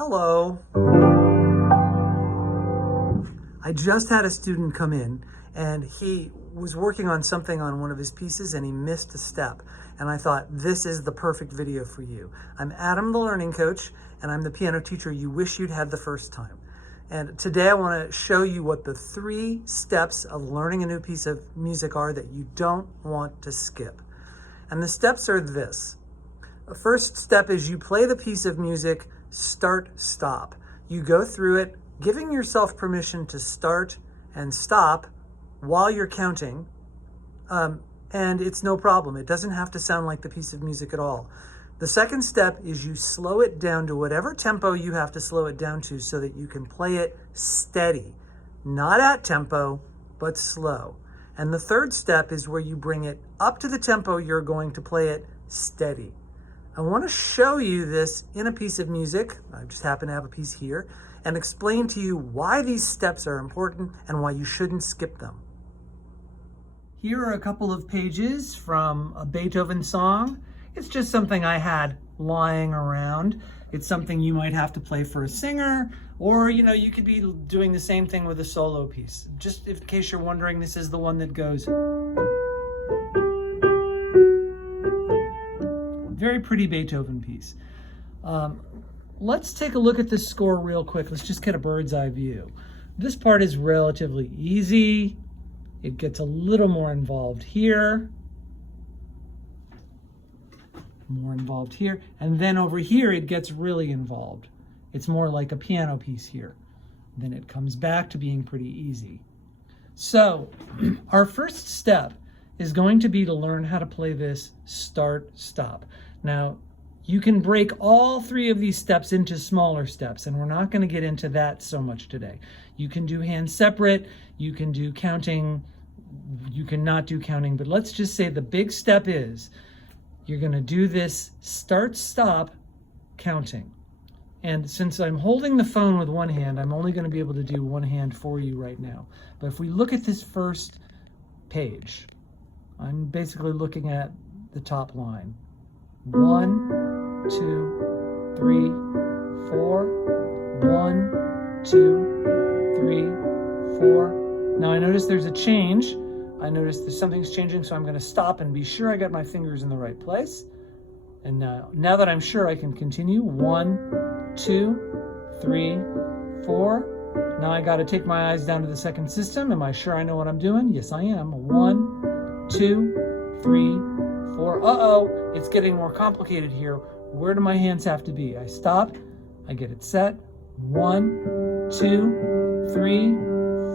Hello. I just had a student come in and he was working on something on one of his pieces and he missed a step. And I thought, this is the perfect video for you. I'm Adam, the learning coach, and I'm the piano teacher you wish you'd had the first time. And today I want to show you what the 3 steps of learning a new piece of music are that you don't want to skip. And the steps are this. The first step is you play the piece of music start, stop. You go through it, giving yourself permission to start and stop while you're counting, and it's no problem. It doesn't have to sound like the piece of music at all. The second step is you slow it down to whatever tempo you have to slow it down to so that you can play it steady, not at tempo, but slow. And the third step is where you bring it up to the tempo you're going to play it steady. I want to show you this in a piece of music. I just happen to have a piece here, and explain to you why these steps are important and why you shouldn't skip them. Here are a couple of pages from a Beethoven song. It's just something I had lying around. It's something you might have to play for a singer, or you could be doing the same thing with a solo piece. Just in case you're wondering, this is the one that goes. Very pretty Beethoven piece. Let's take a look at this score real quick. Let's just get a bird's eye view. This part is relatively easy. It gets a little more involved here. More involved here. And then over here, it gets really involved. It's more like a piano piece here. Then it comes back to being pretty easy. So our first step is going to be to learn how to play this start, stop. Now, you can break all 3 of these steps into smaller steps, and we're not going to get into that so much today. You can do hands separate, you can do counting, you can not do counting, but let's just say the big step is you're going to do this start, stop, counting. And since I'm holding the phone with one hand, I'm only going to be able to do one hand for you right now. But if we look at this first page, I'm basically looking at the top line. 1, 2, 3, 4. 1, 2, 3, 4. Now I notice there's a change. I notice that something's changing, so I'm going to stop and be sure I got my fingers in the right place. And now that I'm sure, I can continue. 1, 2, 3, 4. Now I got to take my eyes down to the second system. Am I sure I know what I'm doing? Yes, I am. 1, 2, 3, 4. Uh-oh, it's getting more complicated here. Where do my hands have to be? I stop, I get it set. 1, 2, 3,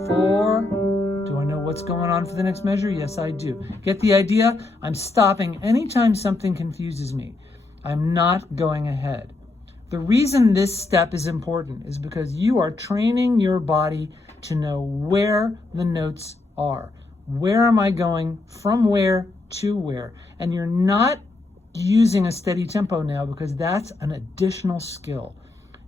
4. Do I know what's going on for the next measure? Yes, I do. Get the idea? I'm stopping anytime something confuses me. I'm not going ahead. The reason this step is important is because you are training your body to know where the notes are. Where am I going? From where to where? And you're not using a steady tempo now because that's an additional skill.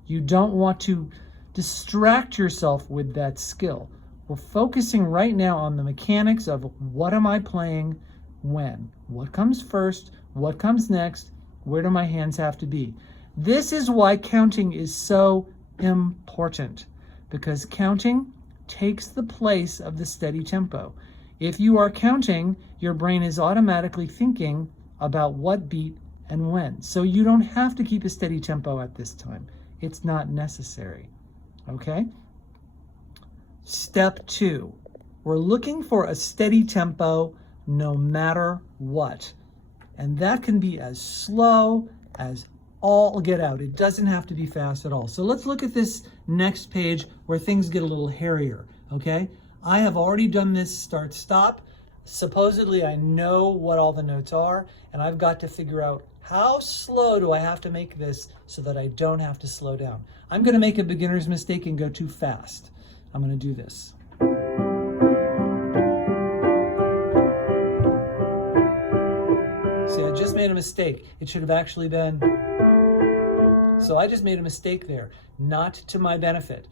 You don't want to distract yourself with that skill. We're focusing right now on the mechanics of what am I playing when? What comes first? What comes next? Where do my hands have to be? This is why counting is so important, because counting takes the place of the steady tempo. If you are counting, your brain is automatically thinking about what beat and when. So you don't have to keep a steady tempo at this time. It's not necessary. Okay? Step 2. We're looking for a steady tempo no matter what. And that can be as slow as all get out. It doesn't have to be fast at all. So let's look at this next page where things get a little hairier. Okay? I have already done this start, stop. Supposedly I know what all the notes are, and I've got to figure out how slow do I have to make this so that I don't have to slow down. I'm going to make a beginner's mistake and go too fast. I'm going to do this. See, I just made a mistake. It should have actually been. So I just made a mistake there, not to my benefit.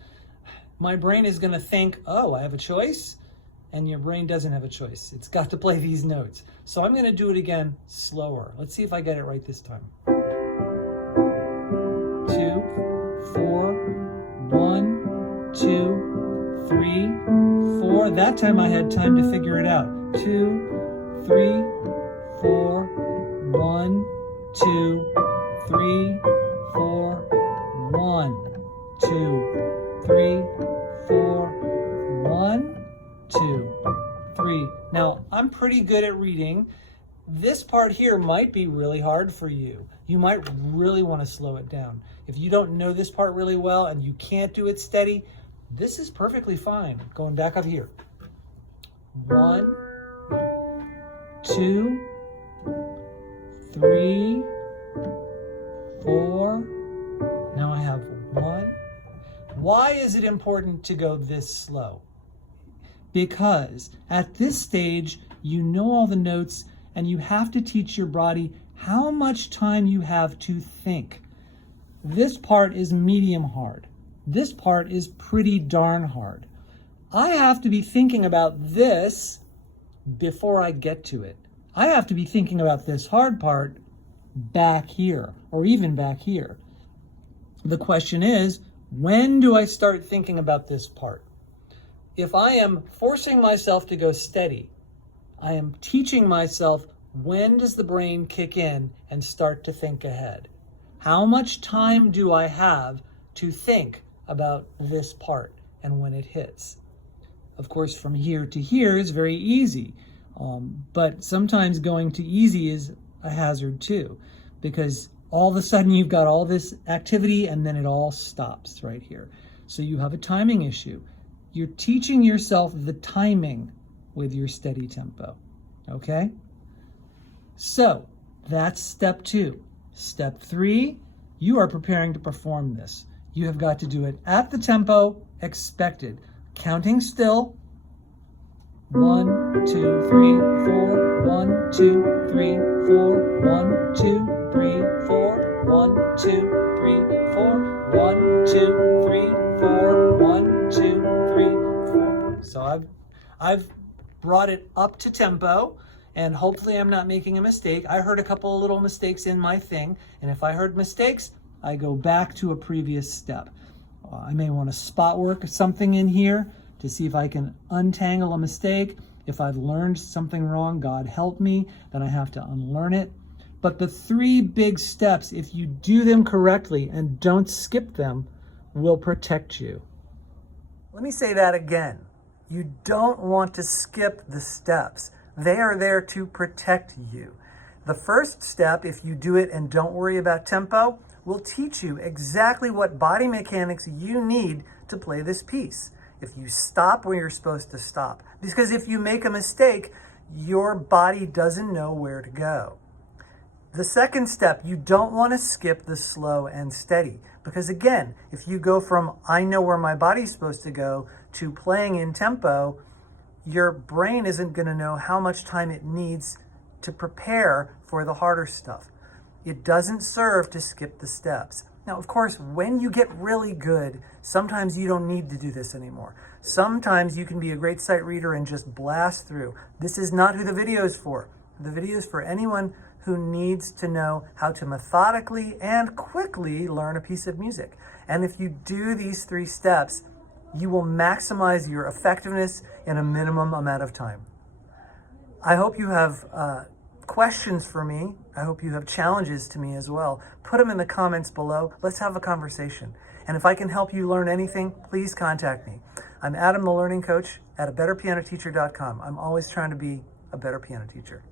My brain is going to think, oh, I have a choice. And your brain doesn't have a choice. It's got to play these notes. So I'm going to do it again slower. Let's see if I get it right this time. 2, 4, But that time I had time to figure it out. 2, 3, 4, 1, 2, 3, 4, 1, 2, 3, 4, 1, 2, 3. Now, I'm pretty good at reading. This part here might be really hard for you. You might really want to slow it down. If you don't know this part really well and you can't do it steady, this is perfectly fine. Going back up here. 1, 2, 3, 4. Now I have 1. Why is it important to go this slow? Because at this stage, you know all the notes and you have to teach your body how much time you have to think. This part is medium hard. This part is pretty darn hard. I have to be thinking about this before I get to it. I have to be thinking about this hard part back here, or even back here. The question is, when do I start thinking about this part? If I am forcing myself to go steady, I am teaching myself, when does the brain kick in and start to think ahead? How much time do I have to think about this part and when it hits? Of course, from here to here is very easy, but sometimes going to easy is a hazard too, because all of a sudden you've got all this activity and then it all stops right here. So you have a timing issue. You're teaching yourself the timing with your steady tempo, okay? So that's step 2. Step 3, you are preparing to perform this. You have got to do it at the tempo expected. Counting still. 1, 2, 3, 4. 1, 2, 3, 4. 1, 2, 3, 4. 1, 2, 3, 4. 1, 2, 3, 4. 1, 2, 3, 4. So I've brought it up to tempo, and hopefully I'm not making a mistake. I heard a couple of little mistakes in my thing, and if I heard mistakes, I go back to a previous step. I may want to spot work something in here to see if I can untangle a mistake. If I've learned something wrong, God help me, then I have to unlearn it. But the 3 big steps, if you do them correctly and don't skip them, will protect you. Let me say that again. You don't want to skip the steps. They are there to protect you. The first step, if you do it and don't worry about tempo, will teach you exactly what body mechanics you need to play this piece. If you stop when you're supposed to stop. Because if you make a mistake, your body doesn't know where to go. The second step, you don't want to skip the slow and steady. Because again, if you go from I know where my body's supposed to go to playing in tempo, your brain isn't going to know how much time it needs to prepare for the harder stuff. It doesn't serve to skip the steps. Now, of course, when you get really good, sometimes you don't need to do this anymore. Sometimes you can be a great sight reader and just blast through. This is not who the video is for. The video is for anyone who needs to know how to methodically and quickly learn a piece of music. And if you do these 3 steps, you will maximize your effectiveness in a minimum amount of time. I hope you have questions for me. I hope you have challenges to me as well. Put them in the comments below. Let's have a conversation. And if I can help you learn anything, please contact me. I'm Adam, the Learning Coach at abetterpianoteacher.com. I'm always trying to be a better piano teacher.